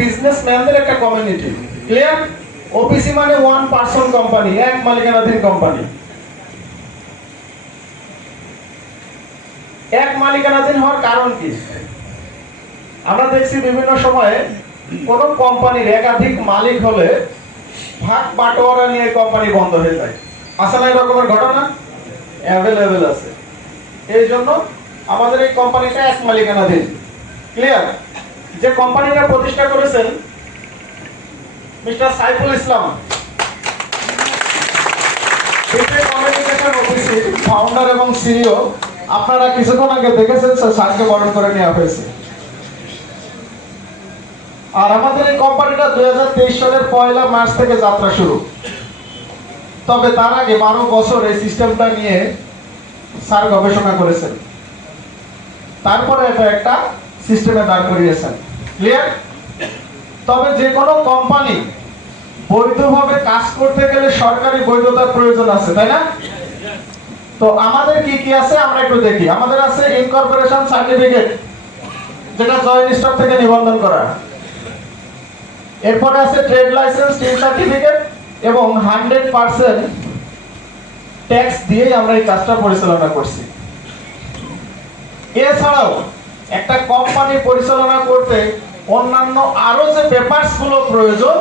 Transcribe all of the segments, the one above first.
বিজনেসম্যানদের একটা community. Clear? OPC মানে one person company, এক মালিকানাধীন কোম্পানি। এক মালিকানাধীন হওয়ার কারণ কি? আমরা দেখছি বিভিন্ন সময়ে কোন কোম্পানির একাধিক মালিক হলে ভাগ বাটোয়ারা নিয়ে কোম্পানি বন্ধ হয়ে যায়। আসলে এই রকমের ঘটনা অ্যাভেলেবেল আছে। এই জন্য আমাদের এই কোম্পানিটা এক মালিকানাধীন। ক্লিয়ার? যে কোম্পানিটা প্রতিষ্ঠা করেছেন মিস্টার সাইফুল ইসলাম, কমিউনিকেশন অফিসের ফাউন্ডার এবং সিইও। আপনারা কিছুক্ষণ আগে দেখেছেন স্যারকে বরণ করে নেওয়া হয়েছে। আর আমাদের এই কোম্পানিটা 2023 সালের 1 মার্চ থেকে যাত্রা শুরু। তবে তার আগে 12 বছর এই সিস্টেমটা নিয়ে স্যার গবেষণা করেছেন, তারপরে এটা একটা সিস্টেমে দাঁড় করিয়েছেন। ক্লিয়ার? তবে যে কোনো কোম্পানি বৈধভাবে কাজ করতে গেলে সরকারি বৈধতার প্রয়োজন আছে, তাই না? তো আমাদের কি কি আছে আমরা একটু দেখি। আমাদের আছে ইনকর্পোরেশন সার্টিফিকেট, যেটা জয়েন্ট স্টক থেকে নিবন্ধন করা। এরপরে আছে ট্রেড লাইসেন্স, টিন সার্টিফিকেট এবং 100% ট্যাক্স দিয়েই আমরা এই কাজটা পরিচালনা করছি। এছাড়াও একটা কোম্পানি পরিচালনা করতে অন্যান্য আরো যে পেপারস গুলো প্রয়োজন,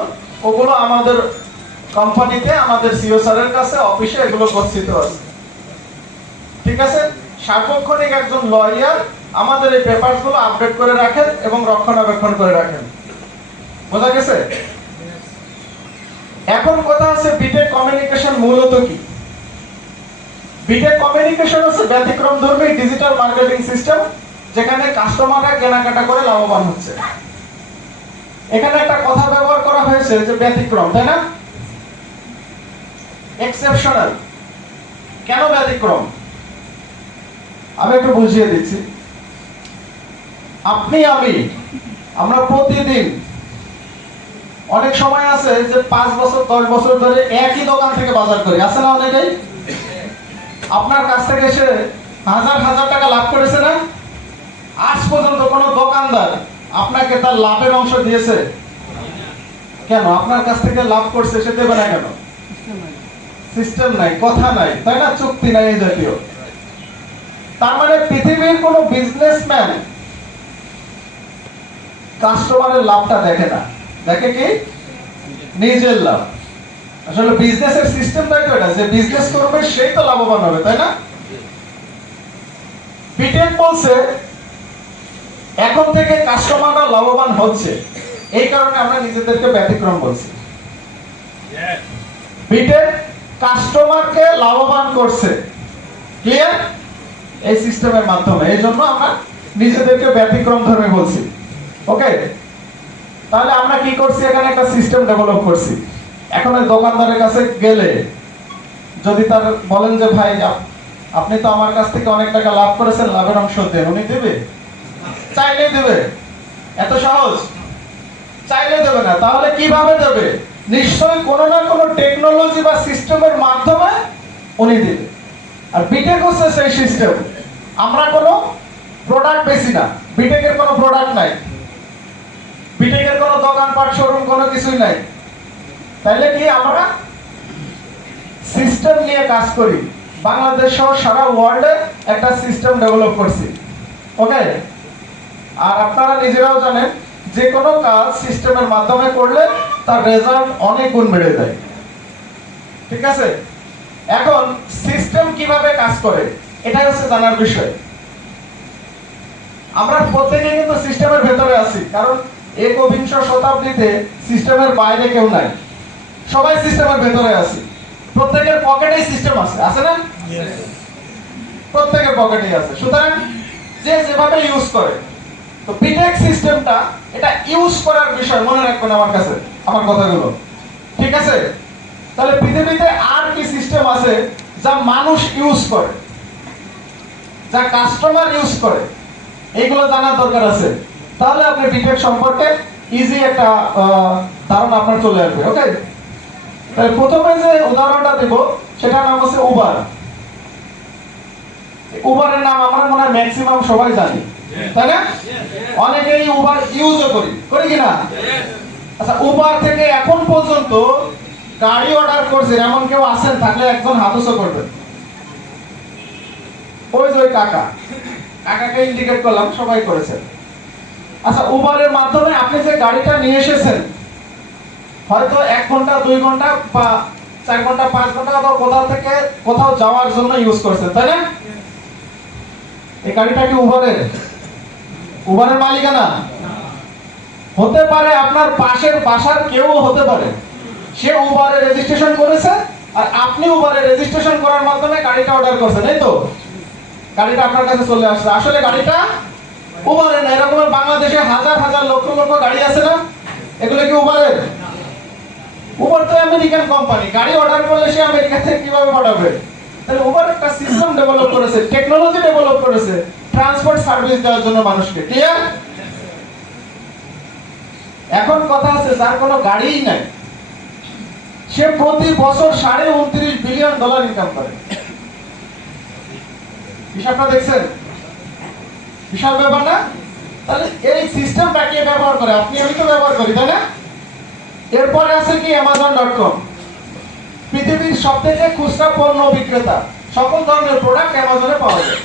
ওগুলো আমাদের কোম্পানিতে আমাদের সিও স্যারের কাছে অফিসে এগুলো গচ্ছিত আছে। ঠিক আছে? সার্বক্ষণিক একজন লয়ার আমাদের এই পেপারস গুলো আপডেট করে রাখেন এবং রক্ষণাবেক্ষণ করে রাখেন। বোঝা গেছে? এখন কথা আছে বিটেক কমিউনিকেশন মূলত কি? বিটেক কমিউনিকেশন হচ্ছে ব্যতিক্রমধর্মী ডিজিটাল মার্কেটিং সিস্টেম, যেখানে কাস্টমাররা কেনাকাটা করে লাভবান হচ্ছে। এখানে একটা কথা ব্যবহার করা হয়েছে যে ব্যতিক্রম, তাই না? এক্সেপশনাল। কেন ব্যতিক্রম? আমি একটু বুঝিয়ে দিচ্ছি। আপনি আমরা প্রতিদিন অনেক সময় আছে যে 5 বছর 10 বছর ধরে একই দোকান থেকে বাজার করি, আছে না অনেকেই? আপনার কাছ থেকে এসে হাজার হাজার টাকা লাভ করেছে না? আজ পর্যন্ত কোন দোকানদার আপনাকে তার লাভের অংশ দিয়েছে? কেন? আপনার কাছ থেকে লাভ করছে, সে দেবে না কেন? সিস্টেম নাই, কথা নাই, তাই না? চুক্তি নাই এই জাতীয়। তার মানে পৃথিবীর কোন বিজনেসম্যান কাস্টমারের লাভটা দেখে না, দেখে কি? নিজের লাভ। আসলে বিজনেসের সিস্টেমটাই তো এটা, যে বিজনেস করবে সেই তো লাভবান হবে, তাই না? বিটেক বলছে এখন থেকে কাস্টমাররা লাভবান হচ্ছে, এই কারণে আমরা নিজেদেরকে ব্যতিক্রম বলছি। বিটেক কাস্টমারকে লাভবান করছে। ক্লিয়ার? এই সিস্টেমের মাধ্যমে। এই জন্য আমরা নিজেদেরকে ব্যতিক্রম ধর্মী বলছি। ওকে? তাহলে আমরা কি করছি? এখানে একটা সিস্টেম ডেভেলপ করছি। এখন ওই দোকানদারের কাছে গেলে যদি তার বলেন যে ভাই আপনি তো আমার কাছ থেকে অনেক টাকা লাভ করেছেন, লাভের অংশ দেন, উনি দেবে? চাইলেই দেবে? এত সহজ? চাইলে দেবে না। তাহলে কিভাবে দেবে? নিশ্চয়ই কোনো না কোনো টেকনোলজি বা সিস্টেমের মাধ্যমে উনি দেবে। আর বিটেক হচ্ছে সেই সিস্টেম। আমরা কোনো প্রোডাক্ট বেশি না, বিটেকের কোনো প্রোডাক্ট নাই, বিটেকের কোনো দোকানপাট শোরুম কোনো কিছুই নাই। তাইলে কি আমরা সিস্টেম নিয়ে কাজ করি। বাংলাদেশ সহ সারা ওয়ার্ল্ডে একটা সিস্টেম ডেভেলপ করছি। ওকে? আর আপনারা নিজেরাও জানেন যে কোনো কাজ সিস্টেমের মাধ্যমে করলে তার রেজাল্ট অনেক গুণ বেড়ে যায়। ঠিক আছে? এখন সিস্টেম কিভাবে কাজ করে এটাই হচ্ছে জানার বিষয়। আমরা প্রত্যেকেই কিন্তু সিস্টেমের ভেতরে আছি, কারণ 21শ শতাব্দীতে সিস্টেমের বাইরে কেউ নাই, সবাই সিস্টেমের ভেতরে আছি। প্রত্যেকের পকেটেই সিস্টেম আছে, আছে না? প্রত্যেকের পকেটেই আছে। সুতরাং যে যেভাবে ইউজ করে, তো বিটেক সিস্টেমটা এটা ইউজ করার বিষয়, মনে রাখবেন আমার কাছে আমার কথাগুলো। ঠিক আছে? তাহলে পৃথিবীতে আর কি সিস্টেম আছে যা মানুষ ইউজ করে, যা কাস্টমার ইউজ করে, এইগুলো জানার দরকার আছে। তাহলে আপনি বিটেক সম্পর্কে ইজি একটা ধারণা আপনার চলে আসবে। ওকে? তাহলে প্রথমে যে উদাহরণটা দেব সেটার নাম হচ্ছে উবার। উবারের নাম আমরা মনে হয় ম্যাক্সিমাম সবাই জানি। তাই না? অনেকেই উবার ইউজও করি কিনা? আচ্ছা, উবার থেকে এখন পর্যন্ত গাড়ি অর্ডার করছে এমন কেউ আছেন? থাকলে একজন হাত উঁচু করবেন। ওই যে ওই কাকাকে ইন্ডিকেট করলাম, সবাই করেছেন। আচ্ছা, উবারের মাধ্যমে আপনি যে গাড়িটা নিয়ে এসেছেন, হয়তো 1 ঘন্টা 2 ঘন্টা বা 4 ঘন্টা 5 ঘন্টা কোথাও থেকে কোথাও যাওয়ার জন্য ইউজ করছেন, তাই না? এই গাড়িটা কি উবারের মালিকানা? হতে পারে আপনার পাশের বাসার কেউ হতে পারে, সে উবারে রেজিস্ট্রেশন করেছে আর আপনি উবারে রেজিস্ট্রেশন করার মাধ্যমে গাড়িটা অর্ডার করছেন, তাই তো? গাড়িটা আপনার কাছে চলে আসছে, আসলে গাড়িটা উবারের না। এরকম বাংলাদেশে হাজার হাজার লক্ষ লক্ষ গাড়ি আছে না? এগুলো কি উবারের? উবার তো আমেরিকান কোম্পানি, গাড়ি অর্ডার করলে সে আমেরিকা থেকে কিভাবে পাঠাবে? তাহলে উবার একটা সিস্টেম ডেভেলপ করেছে, টেকনোলজি ডেভেলপ করেছে ট্রান্সপোর্ট সার্ভিস দেওয়ার জন্য মানুষকে। ক্লিয়ার? এখন কথা আছে, যার কোনো গাড়িই নাই, সে প্রতি বছর $29 বিলিয়ন ইনকাম করে। হিসাবটা দেখছেন? বিশাল ব্যাপার না? তাহলে এই সিস্টেমটা কে ব্যবহার করে? আপনি আমি তো ব্যবহার করি, তাই না? এরপরে আছে কি Amazon.com, পৃথিবীর সবথেকে খুচরা পণ্য বিক্রেতা। সকল ধরনের প্রোডাক্ট অ্যামাজনে পাওয়া যায়।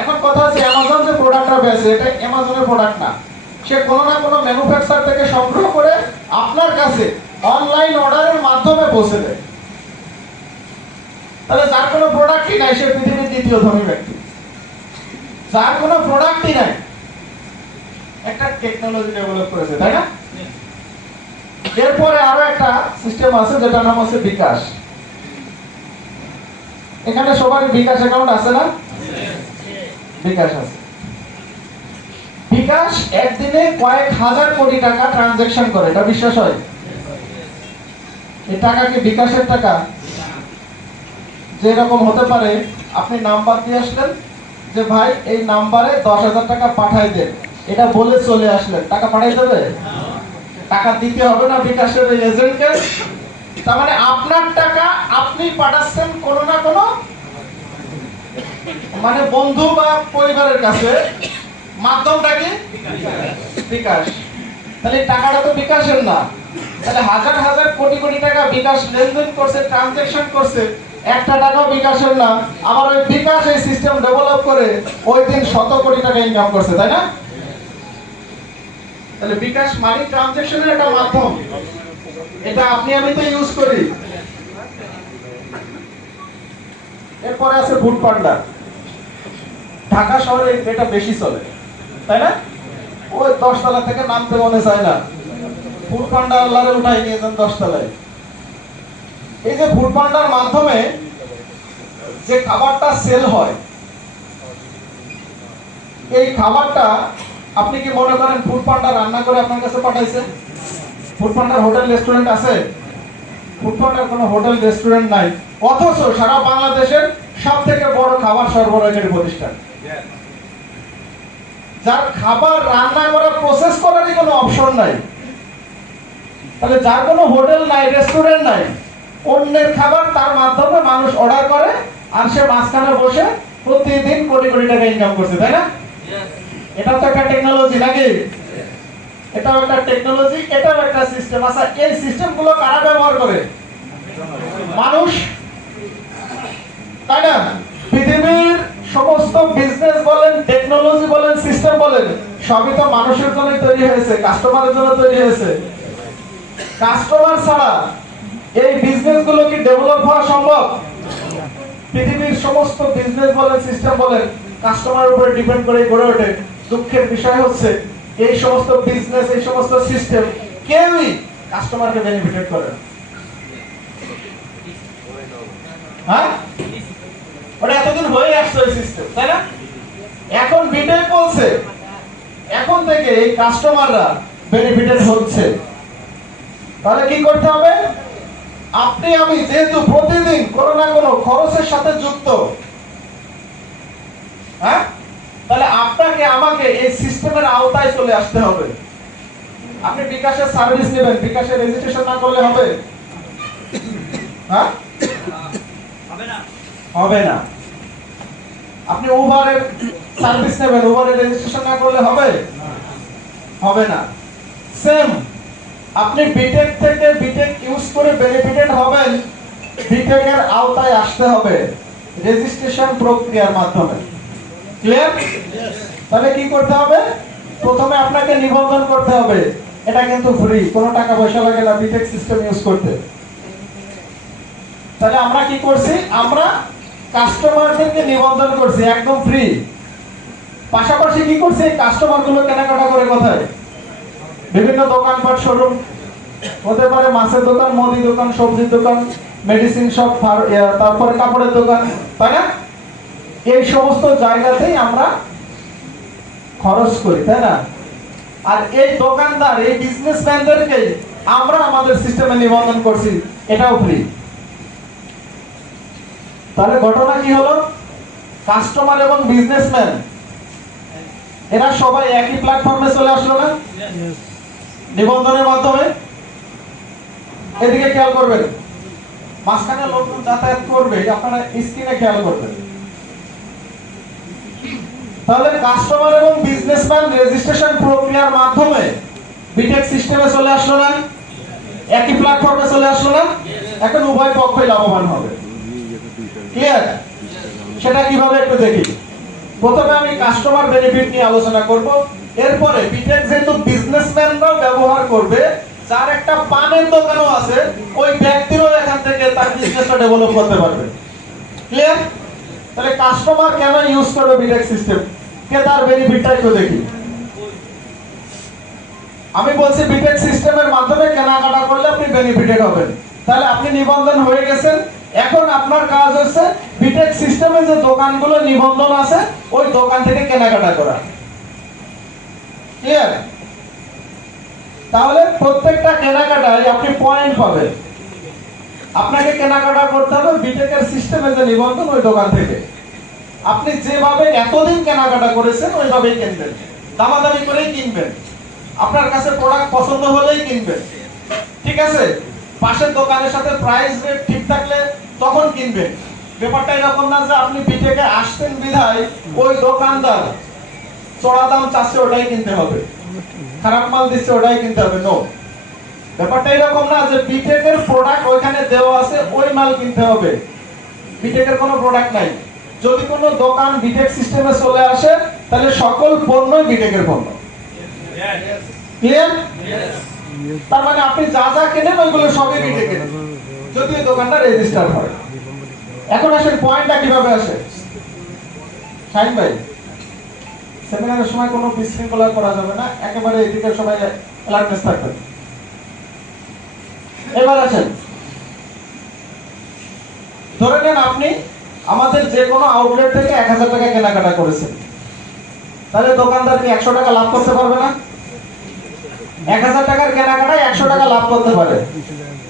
এখন কথা আছে, অ্যামাজন যে প্রোডাক্টটা বেচে এটা অ্যামাজনের প্রোডাক্ট না, সে কোনো না কোনো ম্যানুফ্যাকচারার থেকে সংগ্রহ করে আপনার কাছে অনলাইন অর্ডারের মাধ্যমে পৌঁছে দেয়। তাহলে যার কোনো প্রোডাক্টই নাই সে পৃথিবীর দ্বিতীয় ধনী ব্যক্তি। যার কোনো প্রোডাক্টই নাই, একটা টেকনোলজি ডেভেলপ করেছে, তাই না? এরপরে আরো একটা সিস্টেম আছে যেটার নাম হচ্ছে বিকাশ। এখানে সবারই বিকাশ অ্যাকাউন্ট আছে না? বিকাশ আছে। বিকাশ একদিনে কয়েক হাজার কোটি টাকা ট্রানজাকশন করে, এটা বিশ্বাস হয়? এই টাকা কি বিকাশের টাকা? যেরকম হতে পারে আপনি নাম্বার দিয়ে আসলেন যে ভাই এই নাম্বারে 10,000 টাকা পাঠাই দেন, এটা বলে চলে আসলেন, টাকা পাঠাই দেবে? টাকা দিতে হবে না বিকাশের ওই এজেন্টকে? তার মানে আপনার টাকা আপনি পাঠাচ্ছেন কোনো না কোনো মানে বন্ধু বা পরিবারের কাছে, মাধ্যমটা কি? বিকাশ। তাহলে টাকাটা তো বিকাশের না, তাহলে হাজার হাজার কোটি কোটি টাকা বিকাশ লেনদেন করছে, ট্রানজাকশন করছে, একটা টাকাও বিকাশের না। আবার ওই বিকাশ এই সিস্টেম ডেভেলপ করে ওই দিন 100 কোটি টাকা ইনকাম করছে, তাই না? তাহলে বিকাশ মানি ট্রানজাকশনের একটা মাধ্যম, এটা আপনি আমি তো ইউজ করি। এরপরে আছে ফুড পান্ডা। ঢাকা শহরে এটা বেশি চলে, তাই না? ওই 10 তলা থেকে নামতে মনে চায় না, ফুড পান্ডা আল্লাহরে উঠাই নিয়ে যান 10 তলায়। এই যে ফুড পান্ডার মাধ্যমে যে খাবারটা সেল হয়, এই খাবারটা আপনি কি মনে করেন ফুড পান্ডা রান্না করে আপনার কাছে পাঠাইছে? ফুড পান্ডার হোটেল রেস্টুরেন্ট আছে? ফুড পান্ডার কোনো হোটেল রেস্টুরেন্ট নাই, অথচ সারা বাংলাদেশের সবথেকে বড় খাবার সরবরাহকারী প্রতিষ্ঠান, যার খাবার রান্না করা প্রসেস করারই কোনো অপশন নাই। তাহলে যার কোনো হোটেল নাই, রেস্টুরেন্ট নাই, অন্যের খাবার তার মাধ্যমে মানুষ অর্ডার করে আর সে মাঝখানে বসে প্রতিদিন কোটি কোটি টাকা ইনকাম করছে, তাই না? এটা তো একটা টেকনোলজি নাকি? এটাও একটা টেকনোলজি, এটাও একটা সিস্টেম। আচ্ছা, এই সিস্টেমগুলো কারা ব্যবহার করে? মানুষ, তাই না? পৃথিবীর সমস্ত বিজনেস বলেন, টেকনোলজি বলেন, সিস্টেম বলেন, সবই তো মানুষের জন্য তৈরি হয়েছে, কাস্টমারের জন্য তৈরি হয়েছে। কাস্টমার ছাড়া এই বিজনেসগুলো কি ডেভেলপ হওয়া সম্ভব? পৃথিবীর সমস্ত বিজনেস বলেন, সিস্টেম বলেন, কাস্টমারের উপরে ডিপেন্ড করে গড়ে ওঠে। দুঃখের বিষয় হচ্ছে এই সমস্ত বিজনেস, এই সমস্ত সিস্টেম কেউই কাস্টমারকে বেনিফিট করে না। হ্যাঁ, ওটা এতদিন হয়ে আসছে ওই সিস্টেম, তাই না? এখন বিটেক বলছে এখন থেকে এই কাস্টমাররা বেনিফিটেড হচ্ছে। তাহলে কি করতে হবে? আপনি আমি যেহেতু প্রতিদিন কোনো না কোনো খরচের সাথে যুক্ত, হ্যাঁ, তাহলে আপনাকে আমাকে এই সিস্টেমের আওতায় চলে আসতে হবে। আপনি বিকাশের সার্ভিস নেবেন, বিকাশের রেজিস্ট্রেশন না করলে হবে? হ্যাঁ, হবে না। আপনি উবারের সার্ভিস নেবেন, উবারের রেজিস্ট্রেশন না করলে হবে? হবে না। সেম, আপনি বিটেক থেকে বিটেক ইউজ করে বেনিফিটেড হবেন, বিটেক এর আওতায় আসতে হবে রেজিস্ট্রেশন প্রক্রিয়ার মাধ্যমে। ক্লিয়ার? তাহলে কি করতে হবে? প্রথমে আপনাকে নিবন্ধন করতে হবে। এটা কিন্তু ফ্রি, কোনো টাকা পয়সা লাগে না বিটেক সিস্টেম ইউজ করতে। তাহলে আমরা কি করছি? আমরা কাস্টমারদেরকে নিবন্ধন করছি একদম ফ্রি। পাশাপাশি কি করছি? কাস্টমার গুলো কেনাকাটা করে কোথায়? বিভিন্ন দোকানপাট, শোরুম, হতে পারে মাছের দোকান, মুদি দোকান, সবজির দোকান, মেডিসিন শপ, তারপরে কাপড়ের দোকান, তাই না? এই সমস্ত জায়গাতেই আমরা খরচ করি, তাই না? আর এই দোকানদার, এই বিজনেসম্যানদেরকে আমরা আমাদের সিস্টেমে নিবন্ধন করছি, এটাও ফ্রি। তাহলে ঘটনা কি হলো? কাস্টমার এবং বিজনেসম্যান এরা সবাই একই প্ল্যাটফর্মে চলে আসলো না নিবন্ধনের মাধ্যমে? এদিকে খেয়াল করবেন, মাঝখানে লোকজন যাতায়াত করবে, আপনারা স্ক্রিনে খেয়াল করবেন। তাহলে কাস্টমার এবং বিজনেসম্যান রেজিস্ট্রেশন প্রক্রিয়ার মাধ্যমে বিটেক সিস্টেমে চলে আসলো না? একই প্ল্যাটফর্মে চলে আসলো না? এখন উভয় পক্ষই লাভবান হবে। ক্লিয়ার? সেটা কিভাবে একটু দেখি। প্রথমে আমি কাস্টমার বেনিফিট নিয়ে আলোচনা করব, এরপরে বিটেক যেহেতু বিজনেসম্যানরাও ব্যবহার করবে, যার একটা পানের দোকানও আছে, ওই ব্যক্তিরও এখান থেকে তার বিজনেসটা ডেভেলপ করতে পারবে। ক্লিয়ার? তাহলে কাস্টমার কেন ইউজ করবে বিটেক সিস্টেম, কে তার বেনিফিটটা একটু দেখি। আমি বলছি বিটেক সিস্টেমের মাধ্যমে কেনাকাটা করলে আপনি বেনিফিটেড হবেন। তাহলে আপনি নিবন্ধন হয়ে গেছেন, এখন আপনার কাজ হচ্ছে বিটেক সিস্টেমে যে দোকানগুলো নিবন্ধন আছে ওই দোকান থেকে কেনাকাটা করা। ক্লিয়ার? তাহলে প্রত্যেকটা কেনাকাটায় আপনি পয়েন্ট পাবেন। আপনাকে কেনাকাটা করতে হবে বিটেকের সিস্টেমে যে নিবন্ধন ওই দোকান থেকে। আপনি যেভাবে এতদিন কেনাকাটা করেছেন ওইভাবেই কিনবেন, দামাদামি করেই কিনবেন, আপনার কাছে প্রোডাক্ট পছন্দ হলেই কিনবেন। ঠিক আছে? পাশের দোকানের সাথে প্রাইস রেট ঠিক থাকলে তখন কিনবেন। ব্যাপারটা এরকম না যে আপনি বিটেকে আসছেন বিধায় ওই দোকানদার চড়া দাম চাচ্ছে ওটাই কিনতে হবে, খারাপ মাল দিচ্ছে ওটাই কিনতে হবে। নো, ব্যাপারটা এরকম না যে বিটেকের প্রোডাক্ট ওইখানে দেওয়া আছে ওই মাল কিনতে হবে। বিটেকের কোনো প্রোডাক্ট নাই। যদি কোনো দোকান বিটেক সিস্টেমে চলে আসে তাহলে সকল পণ্যই বিটেকের পণ্য। ক্লিয়ার? তার মানে আপনি যা যা কেনেন ওইগুলো সবই বিটেকের, যদি ওই দোকানটা রেজিস্টার হয়। এখন আসেন পয়েন্টটা কিভাবে আসে। শাহিন ভাই, সেমিনারের সময় কোনো বিশৃঙ্খলা করা যাবে না, একেবারে এদিকে সবাই অ্যালার্টনেস থাকবে। এবার আসেন, ধরে নেন আপনি আমাদের যে কোনো আউটলেট থেকে 1000 টাকা কেনাকাটা করেছেন, তাহলে দোকানদার কি 100 টাকা লাভ করতে পারবে না? 1000 টাকার কেনাকাটায় 100 টাকা লাভ করতে পারে।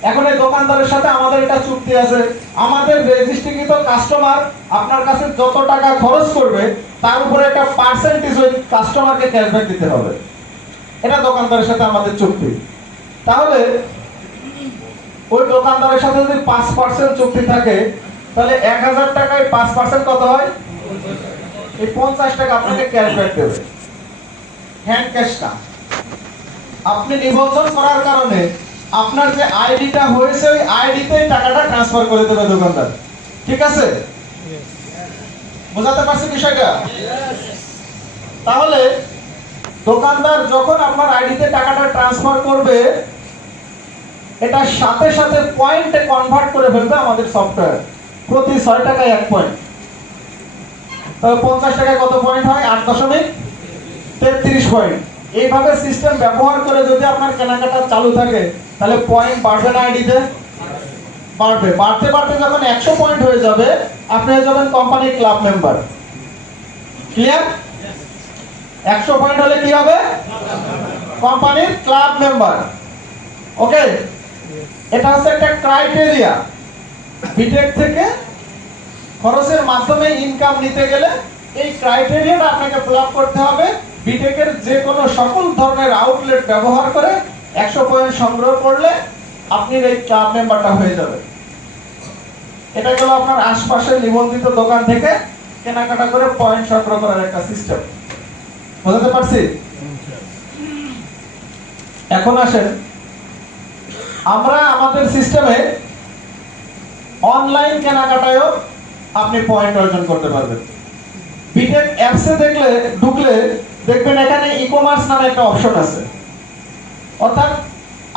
এখন এই দোকানদারের সাথে আমাদের একটা চুক্তি আছে, আমাদের রেজিস্ট্রিকৃত কাস্টমার আপনার কাছে যত টাকা খরচ করবে তার উপরে একটা পার্সেন্টেজ ওই কাস্টমারকে ক্যাশব্যাক দিতে হবে। এটা দোকানদারের সাথে আমাদের চুক্তি। তাহলে ওই দোকানদারের সাথে যদি 5% চুক্তি থাকে তাহলে 1000 টাকায় 5% কত হয়? এই 50 টাকা আপনাকে ক্যাশব্যাক দেবে, হ্যান্ড ক্যাশ না। আপনি নিবন্ধন করার কারণে আপনার যে আইডিটা হয়েছে ওই আইডিতেই টাকাটা ট্রান্সফার করে দেবে দোকানদার। ঠিক আছে? বুঝাতে পারছি বিষয়টা? তাহলে দোকানদার যখন আপনার আইডিতে টাকাটা ট্রান্সফার করবে এটা সাথে সাথে পয়েন্টে কনভার্ট করে ফেলবে আমাদের সফটওয়্যার। প্রতি 6 টাকায় 1 পয়েন্ট। তবে 50 টাকায় কত পয়েন্ট হয়? 8.33 পয়েন্ট। এইভাবে সিস্টেম ব্যবহার করে যদি আপনার কেনাকাটা চালু থাকে তাহলে পয়েন্ট বাড়বে না আইডিতে? বাড়বে। বাড়তে বাড়তে যখন 100 পয়েন্ট হয়ে যাবে আপনি হয়ে যাবেন company club member. Clear? 100 point হলে কি হবে? কোম্পানির ক্লাব মেম্বার। ওকে, এটা হচ্ছে একটা ক্রাইটেরিয়া। বিটেক থেকে খরচের মাধ্যমে ইনকাম নিতে গেলে এই ক্রাইটেরিয়াটা আপনাকে ফিলআপ করতে হবে। বিটেকের যে কোনো সকল ধরনের আউটলেট ব্যবহার করে 100 পয়েন্ট সংগ্রহ করলে আপনি এই ক্লাব মেম্বারটা হয়ে যাবে। এটা গেল আপনার আশপাশের নিবন্ধিত দোকান থেকে কেনাকাটা করে পয়েন্ট সংগ্রহ করার একটা সিস্টেম। বুঝতে পারছি? এখন আসেন আমরা আমাদের সিস্টেমে অনলাইন কেনাকাটায়ও আপনি পয়েন্ট অর্জন করতে পারবেন। বিটেক অ্যাপসে ঢুকলে দেখবেন এখানে ই-কমার্স নামে একটা অপশন আছে। অর্থাৎ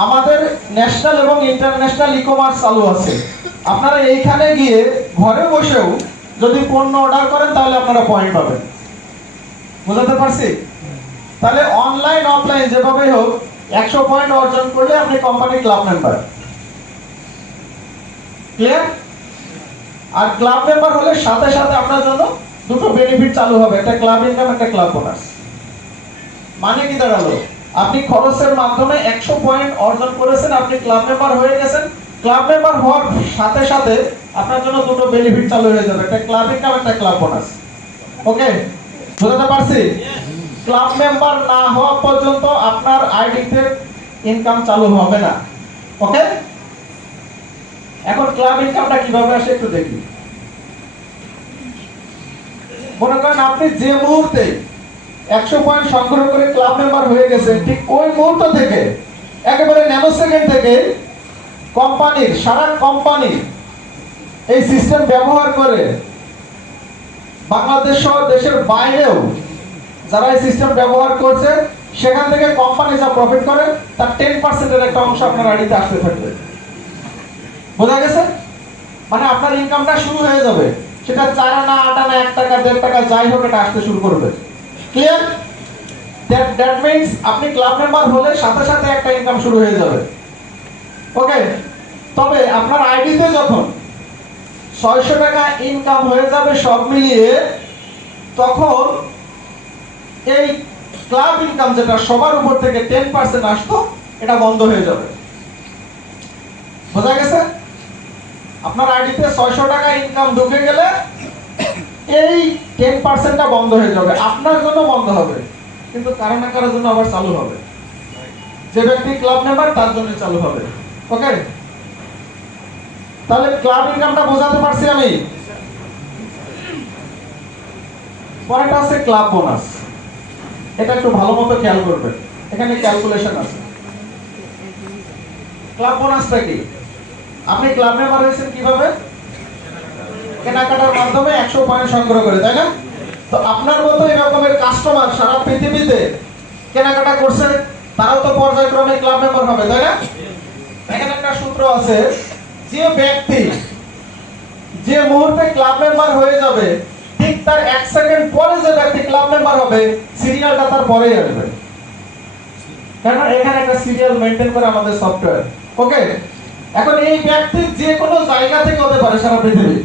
আমাদের ন্যাশনাল এবং ইন্টারন্যাশনাল ই-কমার্স চালু আছে। আপনারা এইখানে গিয়ে ঘরে বসেও যদি পণ্য অর্ডার করেন তাহলে আপনারা পয়েন্ট পাবেন। বুঝতে পারছি? তাহলে অনলাইন অফলাইন যেভাবেই হোক 100 পয়েন্ট অর্জন করলে আপনি কোম্পানি ক্লাব মেম্বার। ক্লিয়ার? আর ক্লাব মেম্বার হলে সাথে সাথে আপনার জন্য দুটো বেনিফিট চালু হবে, একটা ক্লাব ইনকাম, একটা ক্লাব বোনাস। মানে কি দাঁড়ালো? আপনি খরচের মাধ্যমে 100 পয়েন্ট অর্জন করেছেন, আপনি ক্লাব মেম্বার হয়ে গেছেন। ক্লাব মেম্বার হওয়ার সাথে সাথে আপনার জন্য দুটো বেনিফিট চালু হয়ে যাবে, একটা ক্লাব ইনকাম, একটা ক্লাব বোনাস। ওকে, বুঝতে পারছি? ক্লাব মেম্বার না হওয়া পর্যন্ত আপনার আইডিতে ইনকাম চালু হবে না। ওকে, এখন ক্লাব ইনকামটা কিভাবে আসে একটু দেখি। মনে করেন আপনি যে মুহূর্তে 100 পয়েন্ট সংগ্রহ করে ক্লাব মেম্বার হয়ে গেছেন, ঠিক ওই মুহূর্ত থেকে একেবারে ন্যানো সেকেন্ড থেকে সারা কোম্পানি এই সিস্টেম ব্যবহার করে বাংলাদেশ সহ দেশের বাইরেও যারা এই সিস্টেম ব্যবহার করছে সেখান থেকে কোম্পানি যা প্রফিট করে তার 10% একটা অংশ আপনার আইডিতে আসতে থাকবে। বোঝা গেছে? মানে আপনার ইনকামটা শুরু হয়ে যাবে, সেটা 4 আনা 8 আনা 1 টাকা 1.5 টাকা যাই হোক এটা আসতে শুরু করবে। ক্লিয়ার? দ্যাট মিন্স আপনি ক্লাব মেম্বার হলে সাথে সাথে একটা ইনকাম শুরু হয়ে যাবে। ওকে, তবে আপনার আইডিতে যখন 600 টাকা ইনকাম হয়ে যাবে সব মিলিয়ে, তখন এই ক্লাব ইনকাম যেটা সবার উপর থেকে 10% আসতো এটা বন্ধ হয়ে যাবে। বোঝা গেছে? আপনার আইডিতে 600 টাকা ইনকাম ঢুকে গেলে এই 10%টা বন্ধ হয়ে যাবে। আপনার জন্য বন্ধ হবে, কিন্তু কারো না কারোর জন্য আবার চালু হবে। যে ব্যক্তি ক্লাব মেম্বার তার জন্য চালু হবে। ওকে, তাহলে ক্লাব ইনকামটা বোঝাতে পারছি আমি। পরেরটা আছে ক্লাব বোনাস। এটা একটু ভালো মতো খেয়াল করবেন, এখানে ক্যালকুলেশন আছে। ক্লাব বোনাসটা কি? আপনি ক্লাব মেম্বার হয়েছেন কিভাবে? কেনাকাটার মাধ্যমে 100 পয়েন্ট সংগ্রহ করে, তাই না? তো আপনার মতো এরকমের কাস্টমার সারা পৃথিবীতে কেনাকাটা করছে, তারাও তো পর্যায়ক্রমে ক্লাব মেম্বার হবে, তাই না? এখানে একটা সূত্র আছে, যে ব্যক্তি যে মুহূর্তে ক্লাব মেম্বার হয়ে যাবে ঠিক তার 1 সেকেন্ড পরে যে ব্যক্তি ক্লাব মেম্বার হবে সিরিয়ালটা তার পরেই আসবে। কারণ এখানে একটা সিরিয়াল মেইনটেইন করে আমাদের সফটওয়্যার। ওকে, এখন এই ব্যক্তি যে কোনো জায়গা থেকে হতে পারে সারা পৃথিবী,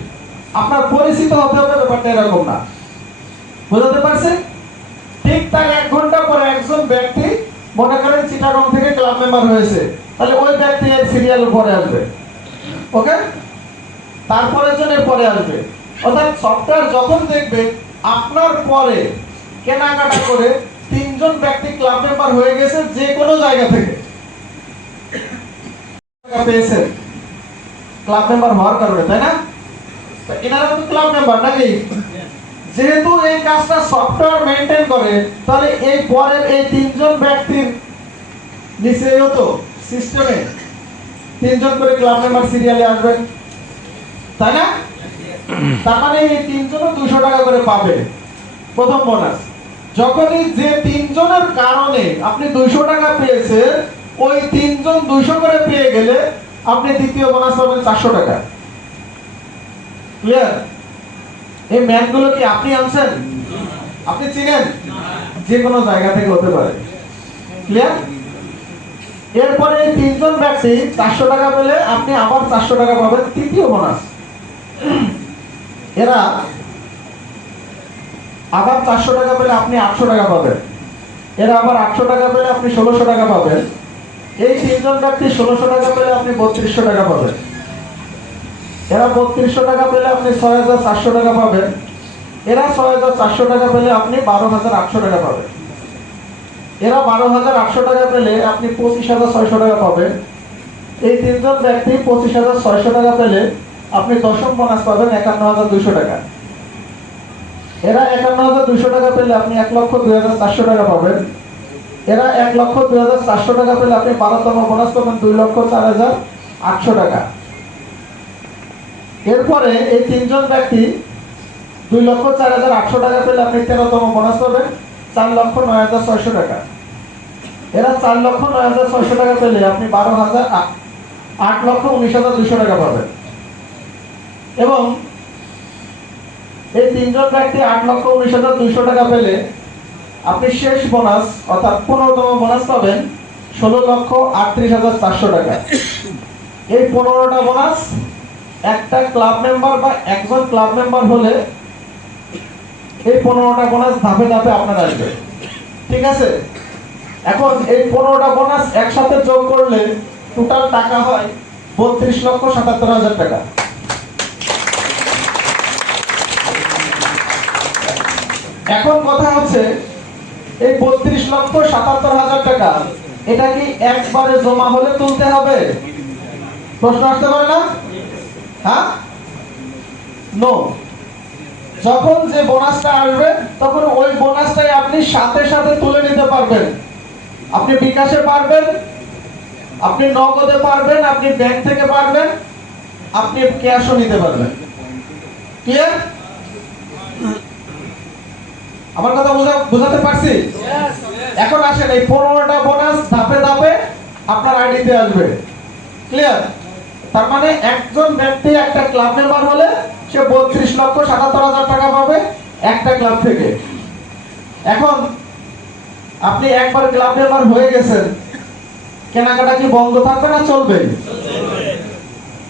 আপনার পরিচিত হতে হবে ব্যাপারটা এরকম না। বুঝতে পারছেন? ঠিক তার 1 ঘন্টা পরে একজন ব্যক্তি মনে করেন চিটাগং থেকে ক্লাব মেম্বার হয়েছে, তাহলে ওই ব্যক্তি এর সিরিয়াল পরে আসবে। ওকে, তারপরের জনের পরে আসবে। অর্থাৎ সফটওয়্যার যখন দেখবে আপনার পরে কেনাকাটা করে 3 জন ব্যক্তি ক্লাব মেম্বার হয়ে গেছে যে কোনো জায়গা থেকে, পেয়েছে ক্লাব মেম্বার হওয়ার কারণে, তাই না? এনারা তো ক্লাব মেম্বার নাকি? যেহেতু এই কাজটা সফটওয়্যার মেইনটেইন করে, তাহলে এই পরের এই 3 জন ব্যক্তির নিচেও তো সিস্টেমে 3 জন করে ক্লাব মেম্বার সিরিয়ালে আসবে, তাই না? তার মানে এই 3 জনও 200 টাকা করে পাবে প্রথম বোনাস। যখনই যে 3 জনের কারণে আপনি 200 টাকা পেয়েছেন, ওই 3 জন 200 করে পেয়ে গেলে আপনি দ্বিতীয় বোনাস পাবেন 400 টাকা। ক্লিয়ার? এই ম্যাথগুলো কি আপনি আনছেন? আপনি চিনেন? যে কোনো জায়গা থেকে হতে পারে। ক্লিয়ার? এরপরে এই 3 জন ব্যক্তি 400 টাকা পেলে আপনি আবার 400 টাকা পাবেন তৃতীয় বোনাস। এরা আবার 400 টাকা পেলে আপনি 800 টাকা পাবেন। এরা আবার 800 টাকা পেলে আপনি 1600 টাকা পাবেন। এই 3 জন ব্যক্তি 1600 টাকা পেলে আপনি 3200 টাকা পাবেন। এরা 3200 টাকা পেলে আপনি 6400 টাকা পাবেন। এরা 6400 টাকা পেলে আপনি 12800 টাকা পাবেন। এরা 12800 টাকা পেলে আপনি 25600 টাকা পাবেন। এই 3 জন ব্যক্তি 25600 টাকা পেলে আপনি দশম বোনাস পাবেন 51200 টাকা। এরা 51,200 টাকা পেলে আপনি 1,02,400 টাকা পাবেন। এরা 1,02,400 টাকা পেলে আপনি 12তম বোনাস পাবেন 2,04,800 টাকা। এরপরে এই তিনজন ব্যক্তি 2,04,800 টাকা পেলে আপনি 13তম বোনাস পাবেন 4,09,600 টাকা। এরা 4,09,600 টাকা পেলে আপনি 8,19,200 টাকা পাবেন। এবং এই তিনজন ব্যক্তি 8,19,200 টাকা পেলে আপনি শেষ বোনাস অর্থাৎ 15তম বোনাস পাবেন 16,38,400 টাকা। এই 15টা বোনাস একটা ক্লাব মেম্বার বা একজন ক্লাব মেম্বার হলে এই 15টা বোনাস ধাপে ধাপে আপনার আসবে। ঠিক আছে, এখন এই 15টা বোনাস একসাথে যোগ করলে টোটাল টাকা হয় 32,77,000 টাকা। এখন কথা হচ্ছে এই 32,77,000 টাকা এটা কি একবারে জমা হলে তুলতে হবে? প্রশ্ন আসতে পারে না? হ্যাঁ, নো। যখন যে বোনাসটা আসবে তখন ওই বোনাসটাই আপনি সাথে সাথে তুলে নিতে পারবেন। আপনি বিকাশে পারবেন, আপনি নগদে পারবেন, আপনি ব্যাংক থেকে পারবেন, আপনি ক্যাশও নিতে পারবেন। ক্লিয়ার? আমার কথা বুঝাতে পারছি? এখন আসেন এই 15টা বোনাস ধাপে ধাপে আপনার আইডিতে আসবে। ক্লিয়ার? তার মানে একজন ব্যক্তি একটা ক্লাব মেম্বার হলে সে 32,77,000 টাকা পাবে একটা ক্লাব থেকে। এখন আপনি একবার ক্লাব মেম্বার হয়ে গেছেন, কেনাকাটা কি বন্ধ থাকবে না চলবে?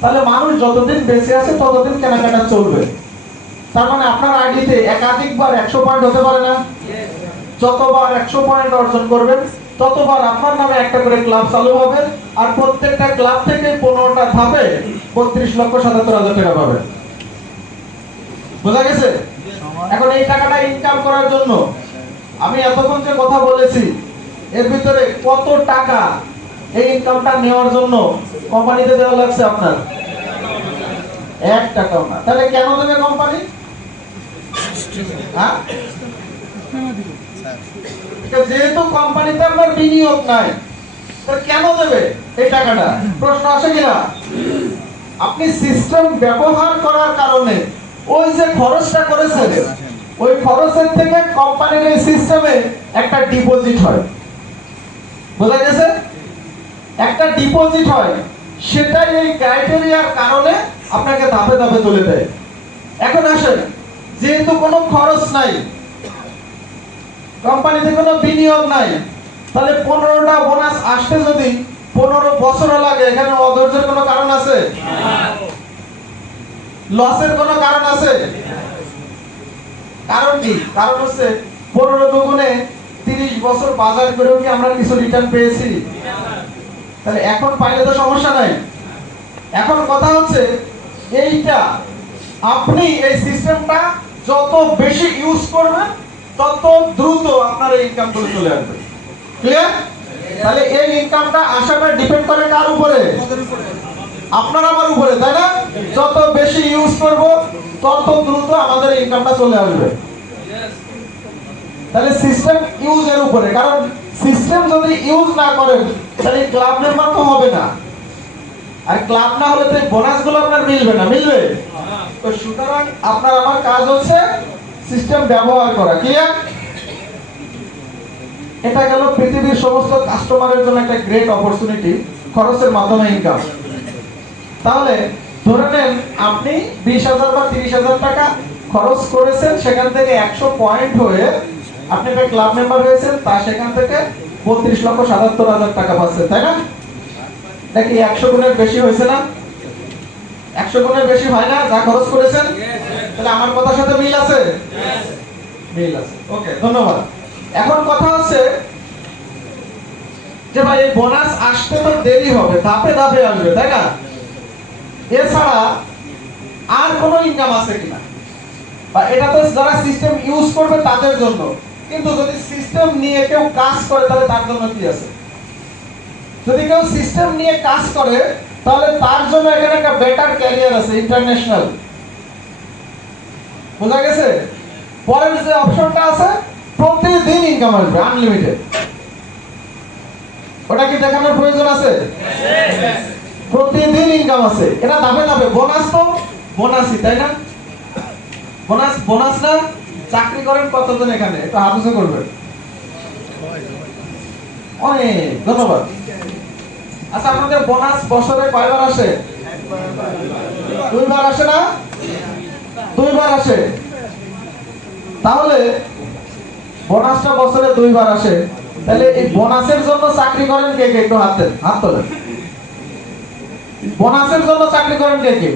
তাহলে মানুষ যতদিন বেঁচে আছে ততদিন কেনাকাটা চলবে। তার মানে আপনার আইডিতে একাধিকবার 100 পয়েন্ট হতে পারে না? যতবার 100 পয়েন্ট অর্জন করবেন ততবার আপনার নামে একটা করে ক্লাব চালু হবে, আর প্রত্যেকটা ক্লাব থেকে 15টা ধাপে 32,77,000 টাকা পাবেন। বোঝা গেছে? এখন এই টাকাটা ইনকাম করার জন্য আমি এতক্ষণ যে কথা বলেছি এর ভিতরে কত টাকা এই ইনকামটা নেওয়ার জন্য কোম্পানিতে দেওয়া লাগছে আপনার? 1 টাকাও না। তাহলে কেন দেবে কোম্পানি? হ্যাঁ, যেহেতু কোম্পানিতে আপনার বিনিয়োগ নাই, কেন দেবে এই টাকাটা? প্রশ্ন আসে কিনা? আপনি সিস্টেম ব্যবহার করার কারণে ওই যে খরচটা করেছেন ওই খরচের থেকে কোম্পানির এই সিস্টেমে একটা ডিপোজিট হয়। বোঝা গেছে? একটা ডিপোজিট হয়, সেটাই এই ক্রাইটেরিয়ার কারণে আপনাকে ধাপে ধাপে তুলে দেয়। এখন আসেন, যেহেতু কোনো খরচ নাই, কোম্পানিতে কোনো বিনিয়োগ নাই, তাহলে 15টা বোনাস আসতে যদি 15 বছর লাগে, এখানে অধৈর্যের কোনো কারণ আছে? লসের কোনো কারণ আছে? কারণ কি? কারণ হচ্ছে 15 দুগুণে 30 বছর বাজার করেও কি আমরা কিছু রিটার্ন পেয়েছি? তাহলে এখন পাইলে তো সমস্যা নাই। এখন কথা হচ্ছে এইটা আপনি এই সিস্টেমটা যত বেশি ইউজ করবেন তত দ্রুত আপনার এই ইনকামগুলো চলে আসবে। ক্লিয়ার? তাহলে এই ইনকামটা আসাটা ডিপেন্ড করে কার উপরে? আপনার আমার উপরে, তাই না? যত বেশি ইউজ করব তত দ্রুত আমাদের ইনকামটা চলে আসবে। তাহলে সিস্টেম ইউজের উপরে, কারণ সিস্টেম যদি ইউজ না করেন তাহলে ক্লাব মেম্বার তো হবে না, আর ক্লাব না হলে তো বোনাসগুলো আপনার মিলবে না। মিলবে? তো সুতরাং আপনার আমার কাজ হচ্ছে সিস্টেম ব্যবহার করা। ক্লিয়ার? এটা গেল পৃথিবীর সমস্ত কাস্টমারের জন্য একটা গ্রেট অপরচুনিটি, খরচের মাধ্যমে ইনকাম। তাহলে ধরে নেন আপনি 20,000 বা 30,000 টাকা খরচ করেছেন, সেখান থেকে 100 পয়েন্ট হয়ে আপনি একটা ক্লাব মেম্বার হয়েছেন, তা সেখান থেকে 32,77,000 টাকা পাচ্ছেন, তাই না? নাকি 100 গুণের বেশি হয়েছে না? 100 গুণের বেশি হয় না যা খরচ করেছেন? তাহলে আমার কথার সাথে মিল আছে? মিল আছে। ওকে, ধন্যবাদ। এখন কথা হচ্ছে যে ভাই এই বোনাস আসতে তো দেরি হবে, ধাপে ধাপে আসবে, তাই না? এছাড়া আর কোনো ইনকাম আছে কিনা, বা এটা তো যারা সিস্টেম ইউজ করবে তাদের জন্য, কিন্তু যদি সিস্টেম নিয়ে কেউ কাজ করে তাহলে তার জন্য কি আছে? যদি কেউ সিস্টেম নিয়ে কাজ করে তাহলে তার জন্য এখানে একটা বেটার ক্যারিয়ার আছে, ইন্টারন্যাশনাল। বোঝা গেছে? পরের যে অপশনটা আছে প্রতিদিন ইনকাম আসবে আনলিমিটেড, ওটা কি দেখানোর প্রয়োজন আছে? প্রতিদিন ইনকাম আছে। এটা ধাপে ধাপে, বোনাস তো বোনাসই, তাই না? বোনাস বোনাস না? চাকরি করেন কতজন এখানে? একটু হাত উঁচু করবেন। অনেক ধন্যবাদ। আচ্ছা, আপনাদের বোনাস বছরে কয়বার আসে? 2 বার আসে না? 2 বার আসে। তাহলে বোনাসটা বছরে 2 বার আসে, তাহলে এই বোনাসের জন্য চাকরি করেন কে কে? একটু হাত দেন, হাত তোলেন। বোনাসের জন্য চাকরি করেন কে কে?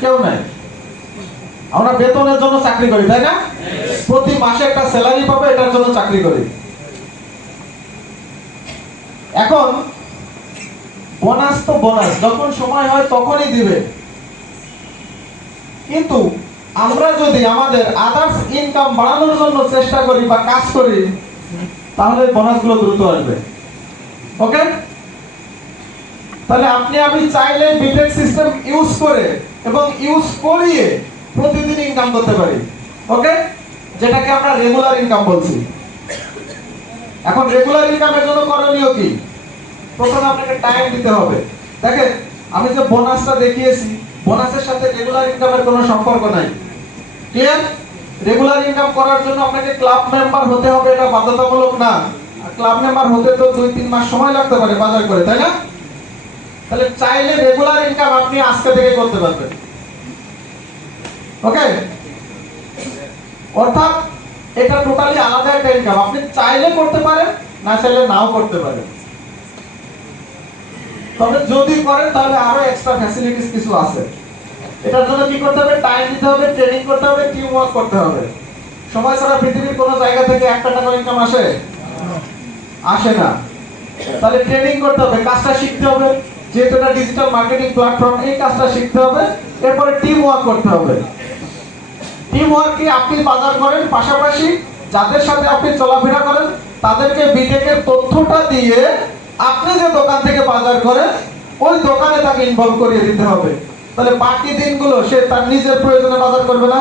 কেউ নাই। আমরা বেতনের জন্য চাকরি করি, তাই না? প্রতি মাসে একটা স্যালারি পাবো, এটার জন্য চাকরি করি। এখন বোনাস তো বোনাস, যখন সময় হয় তখনই দিবে, কিন্তু আমরা যদি আমাদের আদার্স ইনকাম বাড়ানোর জন্য চেষ্টা করি বা কাজ করি, তাহলে বোনাসগুলো দ্রুত আসবে। ওকে? তাহলে আপনি আমি চাইলে বিটেক সিস্টেম ইউজ করে এবং ইউজ করিয়ে প্রতিদিন ইনকাম করতে পারি। ওকে? যেটাকে আমরা রেগুলার ইনকাম বলছি। এখন রেগুলার ইনকামের জন্য করণীয় কি? প্রথমে আপনাকে টাইম দিতে হবে। দেখেন, আমি যে বোনাসটা দেখিয়েছি, বোনাসের সাথে রেগুলার ইনকামের কোনো সম্পর্ক নাই। ক্লিয়ার? রেগুলার ইনকাম করার জন্য আপনাকে ক্লাব মেম্বার হতে হবে, এটা বাধ্যতামূলক না। আর ক্লাব মেম্বার হতে তো 2-3 মাস সময় লাগতে পারে বাজার করে, তাই না? তাহলে চাইলে রেগুলার ইনকাম আপনি আজকে থেকে করতে পারবেন। ওকে? অর্থাৎ এটা টোটালি আলাদা একটা ইনকাম, আপনি চাইলে করতে পারেন, না চাইলে নাও করতে পারেন। তবে যদি করেন তাহলে আরো এক্সট্রা ফ্যাসিলিটিস কিছু আছে। এটার জন্য কি করতে হবে? টাইম দিতে হবে, ট্রেনিং করতে হবে, টিম ওয়ার্ক করতে হবে। সময় ছাড়া পৃথিবীর কোনো জায়গা থেকে 1 টাকা ইনকাম আসে? আসে না। তাহলে ট্রেনিং করতে হবে, কাজটা শিখতে হবে, যেহেতু এটা ডিজিটাল মার্কেটিং প্ল্যাটফর্ম, এই কাজটা শিখতে হবে। এরপরে টিম ওয়ার্ক করতে হবে। টিম ওয়ার্ক কি? আপনি বাজার করেন, পাশাপাশি যাদের সাথে আপনি চলাফেরা করেন তাদেরকে বিটেকের তথ্যটা দিয়ে আপনি যে দোকান থেকে বাজার করেন ওই দোকানে তাকে ইনভলভ করিয়ে দিতে হবে। তাহলে বাকি দিনগুলো সে তার নিজের প্রয়োজনে বাজার করবে না।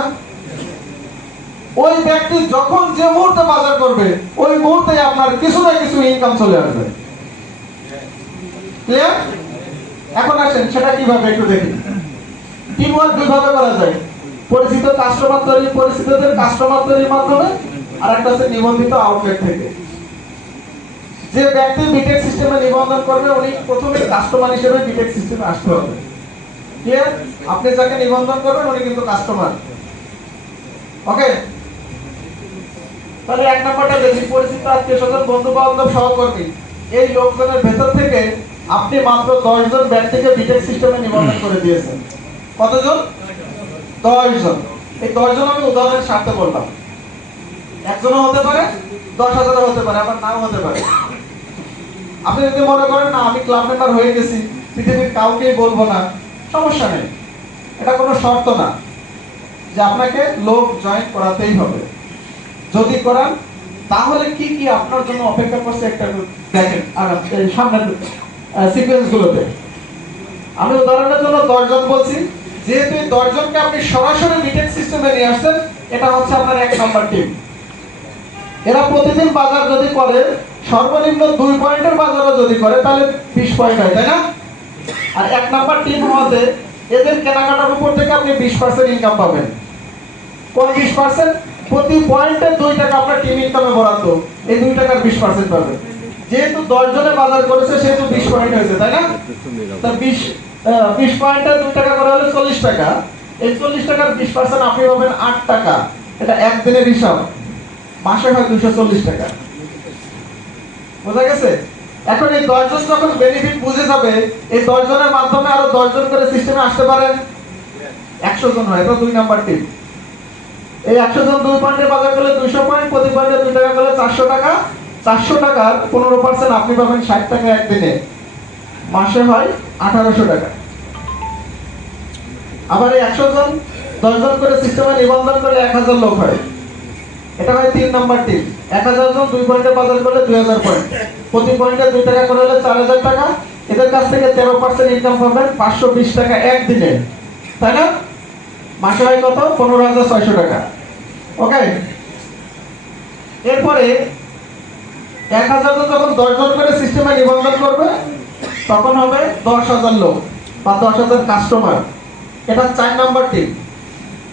ওই ব্যক্তি যখন যে মুহূর্তে বাজার করবে ওই মুহূর্তে আপনার কিছু না কিছু ইনকাম চলে আসবে। ক্লিয়ার? এখন আসেন সেটা কিভাবে একটু দেখি। টিম ওয়ার্ক 2 ভাবে করা যায়। পরিচিত কাস্টমার তৈরি, পরিচিতদের কাস্টমার তৈরির মাধ্যমে, আর একটা আছে নিবন্ধিত আউটলেট থেকে। যে ব্যক্তি বিটেক সিস্টেমে নিবন্ধন করবে উনি প্রথমে কাস্টমার হিসেবে বিটেক সিস্টেমে আসতে হবে। ক্লিয়ার? আপনি যাকে নিবন্ধন করবেন উনি কিন্তু কাস্টমার। ওকে? তাহলে 1 নাম্বারটা দেখি, পরিচিত আত্মীয়স্বজন, বন্ধু বান্ধব, সহকর্মী, এই লোকজনের ভেতর থেকে আপনি মাত্র 10 জন ব্যক্তিকে বিটেক সিস্টেমে নিবন্ধন করে দিয়েছেন। কতজন? 10 জন। এই 10 জন আমি উদাহরণের স্বার্থে বললাম। একজনও হতে পারে, 10,000 হতে পারে, আবার নাও হতে পারে। আপনি যদি মনে করেন না আমি ক্লাব মেম্বার হয়ে গেছি, পৃথিবীর কাউকেই বলবো না, সমস্যা নেই। এটা কোনো শর্ত না যে আপনাকে লোক জয়েন করাতেই হবে। যদি করান তাহলে কি কি আপনার জন্য অপেক্ষা করছে একটা দেখেন আর সামনের সিকোয়েন্স গুলোতে। আমি উদাহরণের জন্য 10 জন বলছি, যেহেতু এই 10 জনকে আপনি সরাসরি বিটেক সিস্টেমে নিয়ে আসছেন, এটা হচ্ছে আপনার 1 নাম্বার টিম। এরা প্রতিদিন বাজার যদি করে, সর্বনিম্ন 2 পয়েন্টের বাজারও যদি করে তাহলে 20 পয়েন্ট হয়, তাই না? আর 1 নাম্বার টিম হতে এদের কেনাকাটার উপর থেকে আপনি 20% ইনকাম পাবেন। কোন 20%? প্রতি পয়েন্টে 2 টাকা আপনার টিম ইনকামে বরাদ্দ, এই 2 টাকার 20% পাবেন। যেহেতু 10 জনে বাজার করেছে সেহেতু 20 পয়েন্ট হয়েছে, তাই না? তো 20 পয়েন্টে 2 টাকা করে হলে 40 টাকা। এই 40 টাকার 20% আপনি পাবেন 8 টাকা। এটা একদিনের হিসাব, মাসে হয় 240 টাকা। বোঝা গেছে? এখন এই 10 জন যখন বেনিফিট বুঝে যাবে, এই 10 জনের মাধ্যমে আরো 10 জন করে সিস্টেমে আসতে পারেন, 100 জন হয়। এটা 2 নাম্বার টিম। এই 100 জন 2 পয়েন্টে বাজার করলে 200 পয়েন্ট, প্রতি পয়েন্টে 2 টাকা করলে 400 টাকা। 400 টাকার 15% আপনি পাবেন 60 টাকা একদিনে, মাসে হয় 1800 টাকা। আবার এই 100 জন 10 জন করে সিস্টেমে নিবন্ধন করে 1000 লোক হয়, এটা হয় 3 নাম্বার টিম। 1000 জন 2 পয়েন্টে বাজার করলে 2000 পয়েন্ট, প্রতি পয়েন্টে 2 টাকা করে হলে 4000 টাকা। এদের কাছ থেকে 13% ইনকাম পাবেন, 520 টাকা একদিনে, তাই না? মাসে হয় কত? 15,600 টাকা। ওকে, এরপরে 1000 জন যখন 10 জন করে সিস্টেমে নিবন্ধন করবে তখন হবে 10,000 লোক বা 10,000 কাস্টমার। এটা 4 নম্বর টিম।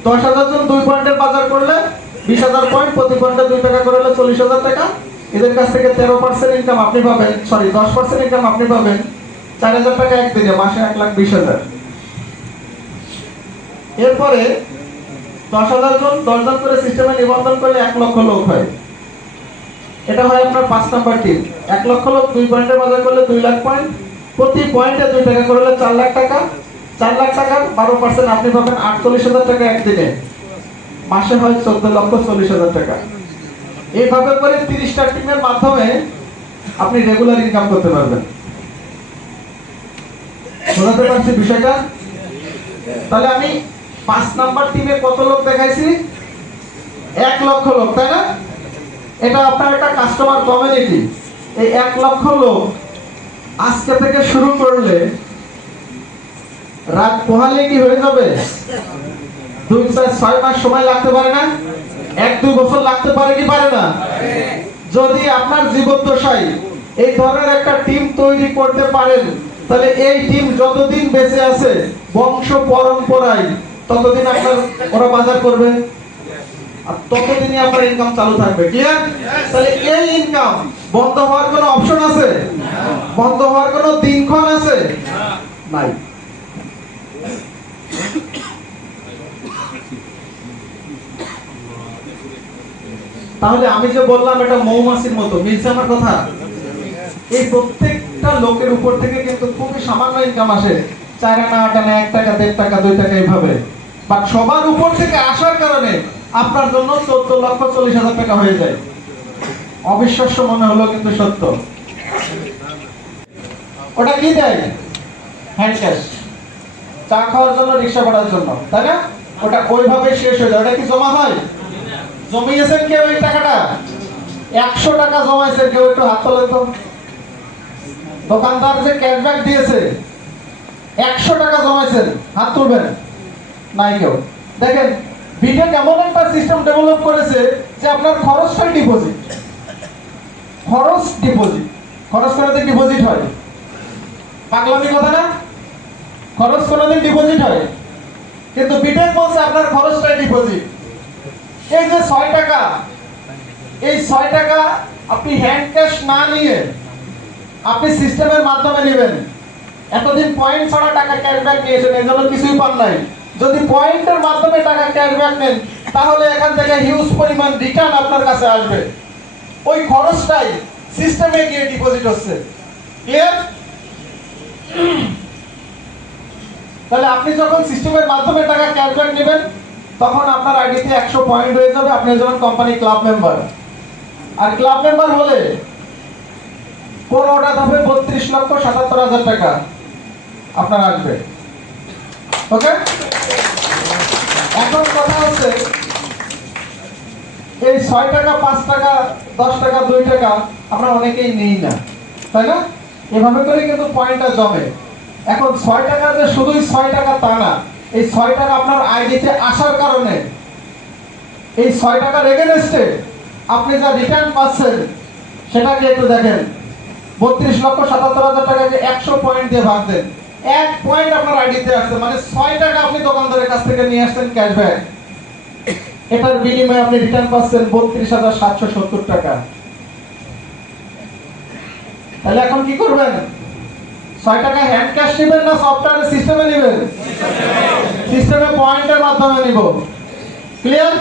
10,000 জন 2 পয়েন্টের বাজার করলে 20,000 পয়েন্ট, প্রতি পয়েন্টে 2 টাকা করে হলে 40,000 টাকা। এদের কাছ থেকে 13% ইনকাম আপনি পাবেন, সরি 10% ইনকাম আপনি পাবেন 4,000 টাকা একদিনে, মাসে 1,20,000। এরপরে 10,000 জন 10 জন করে সিস্টেমে নিবন্ধন করলে 1 লক্ষ লোক হয়। এটা হয় আপনার 5 নাম্বার টিম। 1 লক্ষ লোক 2 পয়েন্টে বাজার করলে 2 লাখ পয়েন্ট, প্রতি পয়েন্টে 2 টাকা করে হলে 4 লাখ টাকা। 4 লাখ টাকার 12% আপনি পাবেন 48,000 টাকা একদিনে, মাসে হয় 14,40,000 টাকা। এইভাবে করে 30টা টিমের মাধ্যমে আপনি রেগুলার ইনকাম করতে পারবেন। বুঝতে পারছি বিষয়টা? তাহলে আমি 5 নাম্বার টিমে কত লোক দেখাইছি? 1 লক্ষ লোক, তাই না? এটা আপনার একটা কাস্টমার কমিউনিটি। এই 1 লক্ষ লোক আজকে থেকে শুরু করলে রাত পোহালে কি হয়ে যাবে? 2-6 মাস সময় লাগতে পারে না? 1-2 বছর লাগতে পারে কি পারে না? যদি আপনার জীবদ্দশায় এই ধরনের একটা টিম তৈরি করতে পারেন, তাহলে এই টিম যতদিন বেঁচে আছে বংশ পরম্পরায় ততদিন আপনার ওরা বাজার করবে, আর ততদিনই আপনার ইনকাম চালু থাকবে। ক্লিয়ার? তাহলে এই ইনকাম বন্ধ হওয়ার কোনো অপশন আছে? বন্ধ হওয়ার কোনো দিনক্ষণ আছে? নাই। তাহলে আমি যে বললাম এটা মৌমাছির মতো, মিলছে আমার কথা? এই প্রত্যেকটা লোকের উপর থেকে কিন্তু খুবই সামান্য ইনকাম আসে, 4 আনা 8 আনা 1 টাকা 1.5 টাকা 2 টাকা এইভাবে। বাট সবার উপর থেকে আসার কারণে আপনার জন্য 14,40,000 টাকা হয়ে যায়। অবিশ্বাস্য মনে হলো কিন্তু সত্য। ওটা কি দেয়? হ্যান্ড ক্যাশ, চা খাওয়ার জন্য, রিক্সা ভাড়ার জন্য, তাই না? ওটা ওইভাবে শেষ হয়ে যায়। ওটা কি জমা হয়? জমিয়েছেন কেউ এই টাকাটা? 100 টাকা জমাইছেন কেউ? একটু হাত তোলেন তো। দোকানদার যে ক্যাশব্যাক দিয়েছে 100 টাকা জমাইছেন, হাত তুলবেন। নাই কেউ। দেখেন বিটেক এমন একটা সিস্টেম ডেভেলপ করেছে যে আপনার খরচটাই ডিপোজিট। খরচ ডিপোজিট, খরচ কোনোদিন ডিপোজিট হয়? পাগলামি কথা না? খরচ কোনোদিন ডিপোজিট হয়? কিন্তু বিটেক বলছে আপনার খরচটাই ডিপোজিট। এই যে 6 টাকা, এই 6 টাকা আপনি হ্যান্ড ক্যাশ না নিয়ে আপনি সিস্টেমের মাধ্যমে নেবেন। এতদিন পয়েন্ট ছাড়া টাকা ক্যাশব্যাক নিয়েছেন, এই জন্য কিছুই পান নাই। যদি পয়েন্টের মাধ্যমে টাকা ক্যাশব্যাক নেন তাহলে এখান থেকে হিউজ পরিমাণ রিটার্ন আপনার কাছে আসবে। ওই খরচটাই সিস্টেমে গিয়ে ডিপোজিট হচ্ছে। ক্লিয়ার? তাহলে আপনি যখন সিস্টেমের মাধ্যমে টাকা ক্যাশব্যাক নেবেন তখন আপনার আইডিতে 100 পয়েন্ট হয়ে যাবে। আপনি যখন কোম্পানি ক্লাব মেম্বার, আর ক্লাব মেম্বার হলে কোনোটা হবে 32,77,000 টাকা আপনার আসবে। ওকে, এখন কথা হচ্ছে এই 6 টাকা 5 টাকা 10 টাকা 2 টাকা আমরা অনেকেই নেই না, তাই না? এভাবে করে কিন্তু পয়েন্টটা জমে। এখন 6 টাকা যে শুধুই 6 টাকা তা না, এই 6 টাকা আপনার আইডিতে আসার কারণে এই 6 টাকার এগেনস্টে আপনি যা রিটার্ন পাচ্ছেন সেটাকে একটু দেখেন। 32,77,000 টাকাকে 100 পয়েন্ট দিয়ে ভাগ দেন, 1 পয়েন্ট আপনার আইডিতে আসছে, মানে 6 টাকা আপনি দোকানদারের কাছ থেকে নিয়ে আসছেন ক্যাশব্যাক। এটার বিনিময়ে আপনি রিটার্ন পাচ্ছেন 32,770 টাকা। তাহলে এখন কি করবেন? 6 টাকা হ্যান্ড ক্যাশ নেবেন না সফটওয়্যার সিস্টেমে নেবেন? সিস্টেমে পয়েন্টের মাধ্যমে নিব। ক্লিয়ার?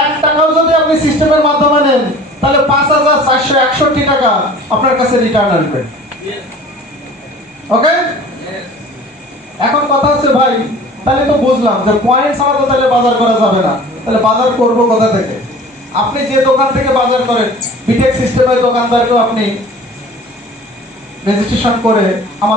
1 টাকাও যদি আপনি সিস্টেমের মাধ্যমে নেন তাহলে 5,461 টাকা আপনার কাছে রিটার্ন আসবে। ওকে, এখন কথা হচ্ছে ভাই তাহলে তো বুঝলাম যে পয়েন্ট ছাড়া তো তাহলে বাজার করা যাবে না, তাহলে বাজার করব কোথা থেকে? আপনি যে দোকান থেকে বাজার করেন বিটেক সিস্টেমের দোকানদারকেও আপনি রেজিস্ট্রেশন করে